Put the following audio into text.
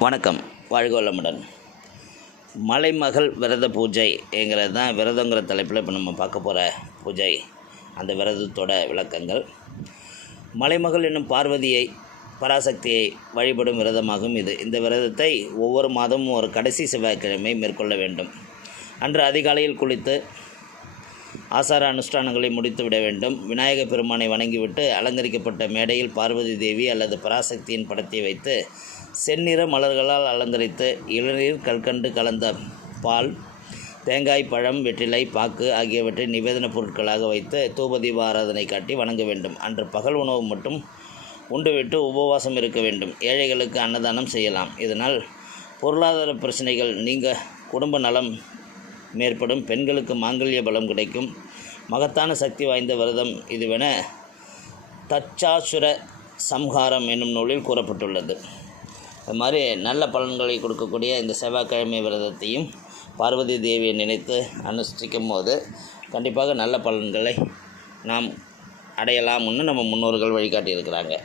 வணக்கம். வாழ்க வளமுடன். மலைமகள் விரத பூஜைங்கிறது தான் விரதங்கிற தலைப்பில் இப்போ நம்ம பார்க்க போகிற பூஜை. அந்த விரதத்தோட விளக்கங்கள். மலைமகள் என்னும் பார்வதியை பராசக்தியை வழிபடும் விரதமாகும் இது. இந்த விரதத்தை ஒவ்வொரு மாதமும் ஒரு கடைசி செவ்வாய்க்கிழமை மேற்கொள்ள வேண்டும். அன்று அதிகாலையில் குளித்து ஆசார அனுஷ்டானங்களை முடித்துவிட வேண்டும். விநாயகப் பெருமானை வணங்கிவிட்டு அலங்கரிக்கப்பட்ட மேடையில் பார்வதி தேவி அல்லது பராசக்தியின் படத்தை வைத்து செந்நிற மலர்களால் அலங்கரித்து இளநீர் கல்கண்டு கலந்த பால் தேங்காய் பழம் வெற்றிலை பாக்கு ஆகியவற்றை நிவேதன பொருட்களாக வைத்து தூபதீப ஆராதனை காட்டி வணங்க வேண்டும். அன்று பகல் உணவு மட்டும் உண்டுவிட்டு உபவாசம் இருக்க வேண்டும். ஏழைகளுக்கு அன்னதானம் செய்யலாம். இதனால் பொருளாதார பிரச்சனைகள் நீங்க குடும்ப நலம் மேற்படும் பெண்களுக்கு மாங்கல்ய பலம் கிடைக்கும். மகத்தான சக்தி வாய்ந்த விரதம் இதுவென தச்சாசுர சம்ஹாரம் என்னும் நூலில் கூறப்பட்டுள்ளது. அது மாதிரி நல்ல பலன்களை கொடுக்கக்கூடிய இந்த செவ்வாய்க்கிழமை விரதத்தையும் பார்வதி தேவியை நினைத்து அனுஷ்டிக்கும் போது கண்டிப்பாக நல்ல பலன்களை நாம் அடையலாம்னு நம்ம முன்னோர்கள் வழிகாட்டியிருக்கிறாங்க.